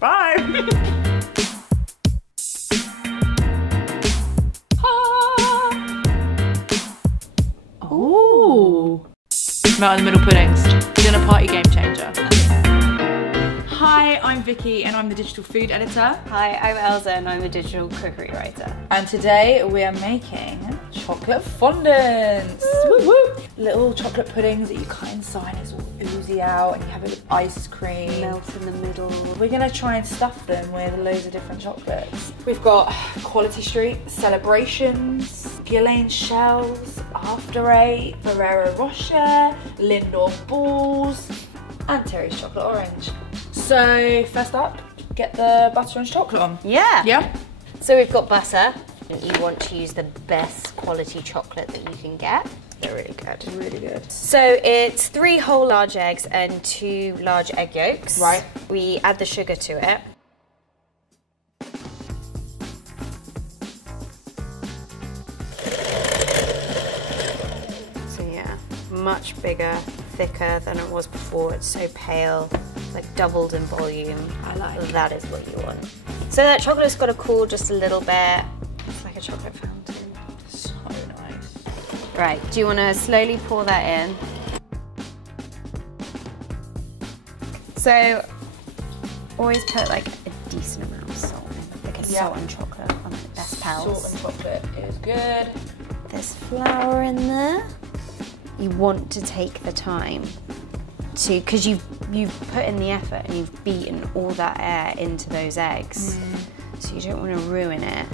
Bye. Oh. Melt in the middle puddings. Dinner party game changer. Hi, I'm Vicky and I'm the digital food editor. Hi, I'm Elsa and I'm a digital cookery writer. And today we are making chocolate fondants. Woo woo. Little chocolate puddings that you cut inside, it's all oozy out, and you have it with ice cream. Melt in the middle. We're gonna try and stuff them with loads of different chocolates. We've got Quality Street, Celebrations, Ghislaine Shells, After Eight, Ferrero Rocher, Lindor Balls, and Terry's Chocolate Orange. So first up, get the butter and chocolate on. Yeah. Yeah? So we've got butter. You want to use the best quality chocolate that you can get. They're really good. Really good. So it's 3 whole large eggs and 2 large egg yolks. Right. We add the sugar to it. So yeah, much bigger, thicker than it was before. It's so pale. Like doubled in volume. I like it. That is what you want. So that chocolate's got to cool just a little bit. It's like a chocolate fountain. So nice. Right, do you want to slowly pour that in? So always put like a decent amount of salt in, because salt and chocolate are the best pals. Salt and chocolate is good. There's flour in there. You want to take the time to, because you've put in the effort and you've beaten all that air into those eggs, so you don't want to ruin it.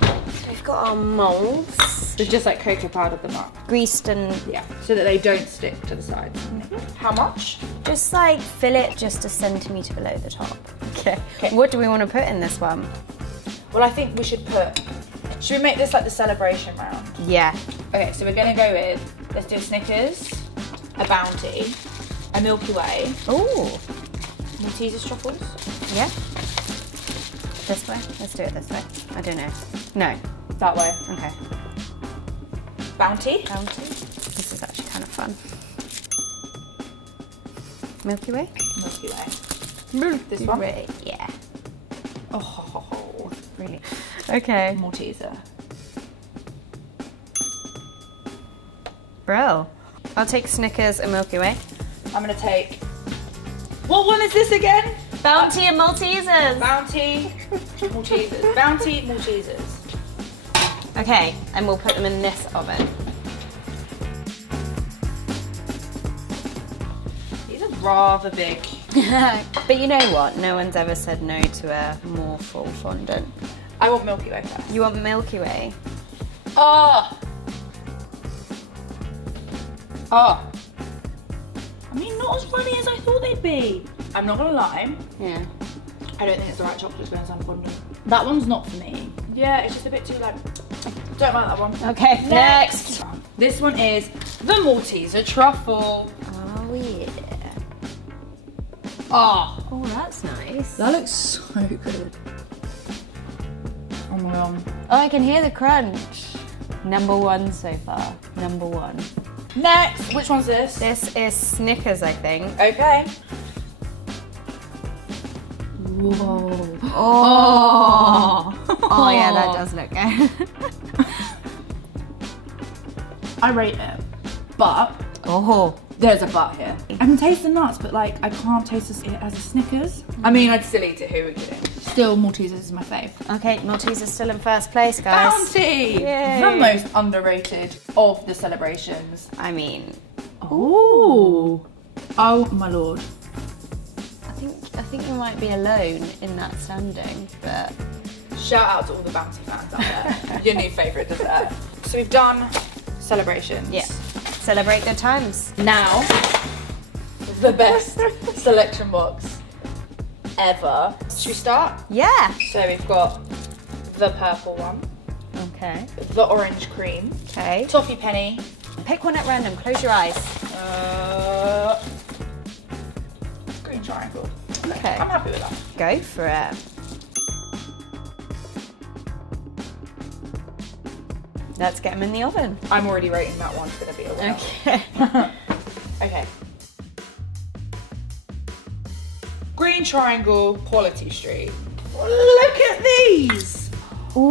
So we've got our moulds. So just like cocoa powder them up. Greased and... Yeah, so that they don't stick to the sides. How much? Just like fill it just a centimetre below the top. Okay. Okay. What do we want to put in this one? Well, I think we should we make this like the celebration round? Yeah. Okay, so we're gonna go with, let's do a Snickers, a Bounty, a Milky Way. Ooh. Maltesers truffles. Yeah. This way? Let's do it this way. I don't know. No. That way. Okay. Bounty. Bounty. This is actually kind of fun. Milky Way? Milky Way. Milky This one? Way. Yeah. Oh, Really. Okay. Malteser. Bro. I'll take Snickers and Milky Way. I'm gonna take, what one is this again? Bounty and Maltesers. Bounty, Maltesers. Bounty, Maltesers. Okay, and we'll put them in this oven. These are rather big. But you know what? No one's ever said no to a more full fondant. I want Milky Way first. You want Milky Way? Oh! Oh! I mean, not as runny as I thought they'd be. I'm not gonna lie. Yeah. I don't think it's the right chocolate to go inside a fondant. That one's not for me. Yeah, it's just a bit too like, don't like that one. Okay, next. This one is the Malteser truffle. Oh yeah. Oh, Oh, that's nice. that looks so good. Oh my god. Oh, I can hear the crunch. Number 1 so far. Number 1. Next, which one's this? This is Snickers, I think. Okay. Whoa. Oh. Oh yeah, that does look good. I rate it, but Oh. there's a but here. I can taste the nuts, but like I can't taste it as a Snickers. I mean, I'd still eat it. Who would kidding? Still, Maltesers is my fave. Okay, Malteser's still in first place, guys. Bounty, Yay. the most underrated of the celebrations. I mean, Oh, oh my lord. I think you might be alone in that standing, but Shout out to all the Bounty fans out there. Your new favourite dessert. So we've done celebrations. yeah. Celebrate good times. Now, the best selection box ever. Should we start? Yeah. So we've got the purple one, Okay. the orange cream, Okay. toffee penny, Pick one at random. Close your eyes. green triangle. Okay. I'm happy with that. Go for it. Let's get them in the oven. I'm already rating that one's gonna be a winner. Okay. Okay. Green Triangle, Quality Street. Look at these. Ooh.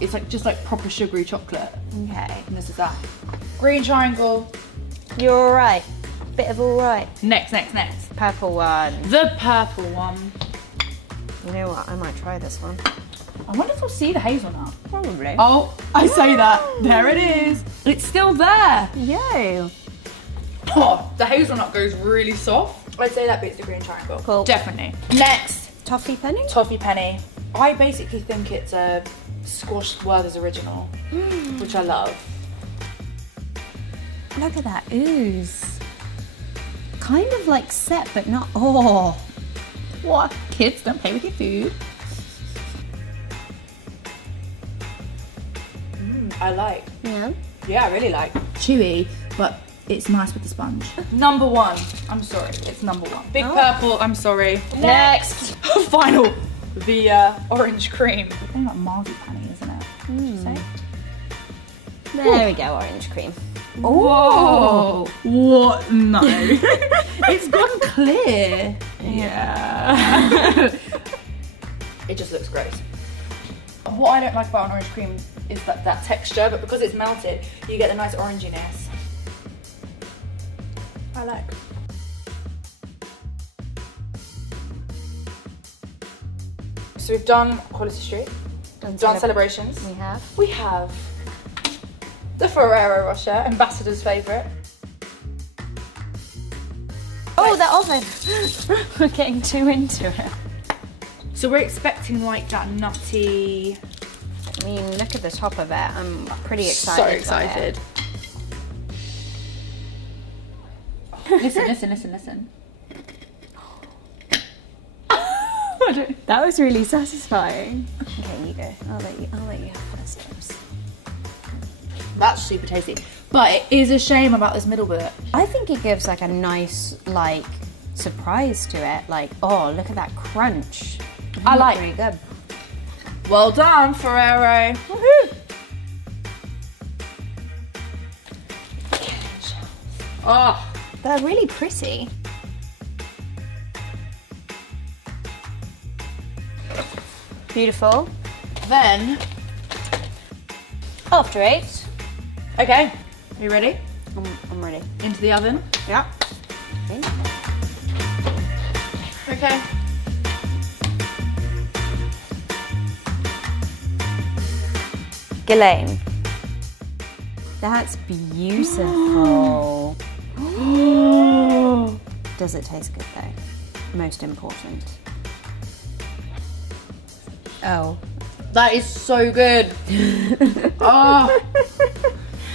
It's like just like proper sugary chocolate. Okay. And this is that. Green Triangle. You're all right. Bit of all right. Next. Purple one. The purple one. You know what? I might try this one. I wonder if we'll see the hazelnut. Probably. Oh, I say that. There it is. It's still there. Yo. Oh, the hazelnut goes really soft. I'd say that beats the Green Triangle. Cool. Definitely. Next. Toffee penny? Toffee Penny. I basically think it's a squashed Werther's original, which I love. Look at that ooze. Kind of like set, but not. Oh. What? Kids, don't play with your food. I like. Yeah. Yeah, I really like. Chewy, but it's nice with the sponge. Number one. I'm sorry, it's number one. Big Purple, I'm sorry. Next. Final. The orange cream. I think like marzipan, isn't it? Say? There we go, orange cream. Whoa! What? No. It's gone clear. Yeah. It just looks gross. What I don't like about an orange cream is that texture, but because it's melted, you get the nice oranginess. I like. So we've done Quality Street, done Celebrations. We have the Ferrero Rocher, Ambassador's favourite. Oh, that oven! We're getting too into it. So we're expecting like that nutty. I mean, look at the top of it. I'm pretty excited. So excited. Listen. That was really satisfying. Okay, you go. I'll let you have first tips. That's super tasty. But it is a shame about this middle bit. I think it gives like a nice like surprise to it. Like, oh, look at that crunch. I like. Really good. Well done, Ferrero. Woohoo! Oh, they're really pretty. Beautiful. Then, after 8. Okay, you ready? I'm ready. Into the oven? Yeah. Okay. Ghislaine. That's beautiful. Does it taste good though? Most important. Oh. That is so good. Oh.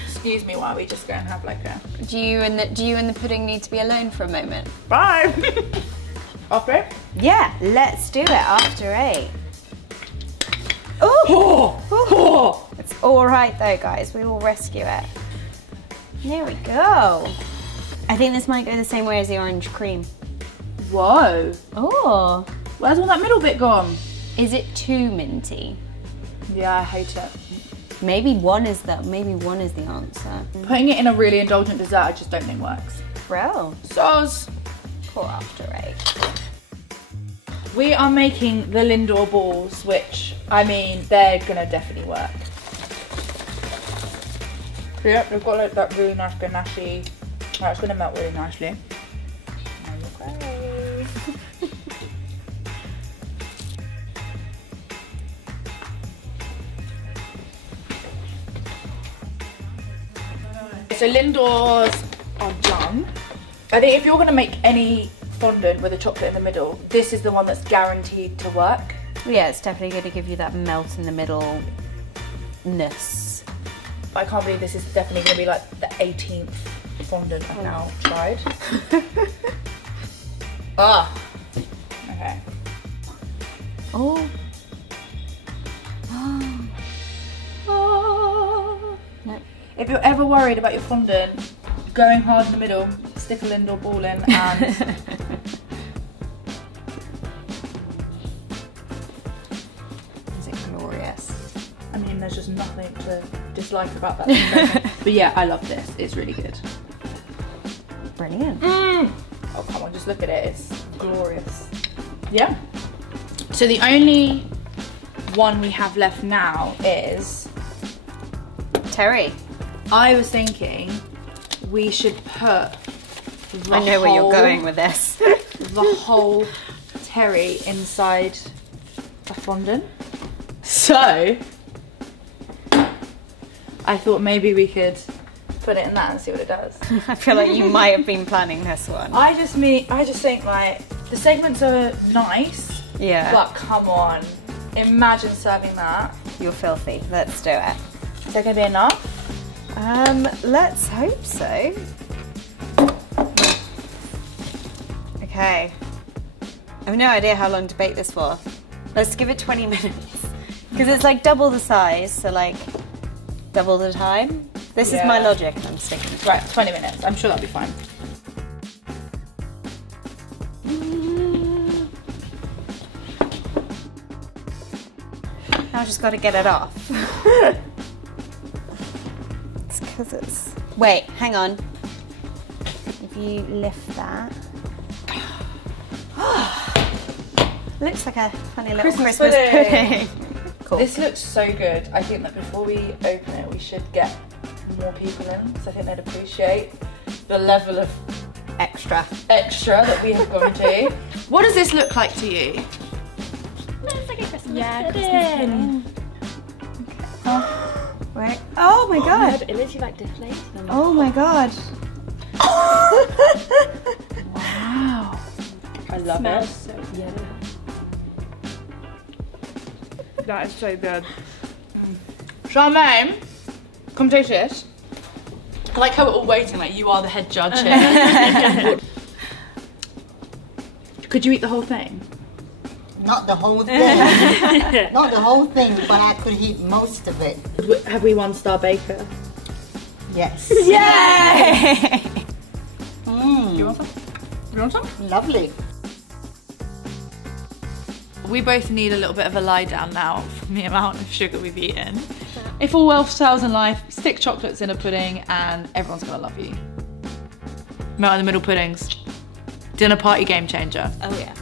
Excuse me while we just go and have like a... Do you and the pudding need to be alone for a moment? Bye. After it? Yeah, let's do it after 8. Oh. It's all right though, guys. We will rescue it. There we go. I think this might go the same way as the orange cream. Whoa. Oh. Where's all that middle bit gone? Is it too minty? Yeah, I hate it. Maybe one is the answer. Putting it in a really indulgent dessert, I just don't think works. Bro. Soz. Pour after 8. We are making the Lindor balls, which, I mean, they're gonna definitely work. Yep, they've got like that really nice ganache. Oh, it's gonna melt really nicely. There you go. So Lindors are done. I think if you're gonna make any fondant with a chocolate in the middle, this is the one that's guaranteed to work. Yeah, it's definitely going to give you that melt in the middle-ness. I can't believe this is definitely going to be like the 18th fondant I've now tried. Okay. Oh. No. If you're ever worried about your fondant going hard in the middle, stick a Lindor ball in and... Is it glorious? I mean, there's just nothing to dislike about that. But yeah, I love this. It's really good. Brilliant. Oh, come on, just look at it. It's glorious. Yeah. So the only one we have left now is... Terry. I was thinking we should put I know where you're going with this. the whole terry inside a fondant. So I thought maybe we could put it in that and see what it does. I feel like you might have been planning this one. I just think like the segments are nice. Yeah. But come on, imagine serving that. You're filthy. Let's do it. Is that gonna be enough? Let's hope so. Okay. I have no idea how long to bake this for. Let's give it 20 minutes. Because it's like double the size, so like double the time. This is my logic, I'm sticking to it. Right, 20 minutes. I'm sure that'll be fine. Now I just got to get it off. It's because it's... Wait, hang on. If you lift that... Looks like a funny little Christmas pudding. Cool. This looks so good. I think that before we open it, we should get more people in, because I think they'd appreciate the level of extra that we have gone to. What does this look like to you? It's like a Christmas pudding. Oh, wait. Oh my god. It literally like deflates them. Oh my god. Wow. I love it. So yummy. That is so good. Charmaine, come taste this. I like how we're all waiting, like you are the head judge here. Could you eat the whole thing? Not the whole thing. Not the whole thing, but I could eat most of it. Have we 1-star baker? Yes. Yay! You want some? You want some? Lovely. We both need a little bit of a lie down now from the amount of sugar we've eaten. If all else fails in life, stick chocolates in a pudding and everyone's gonna love you. Melt in the middle puddings. Dinner party game changer. Oh yeah.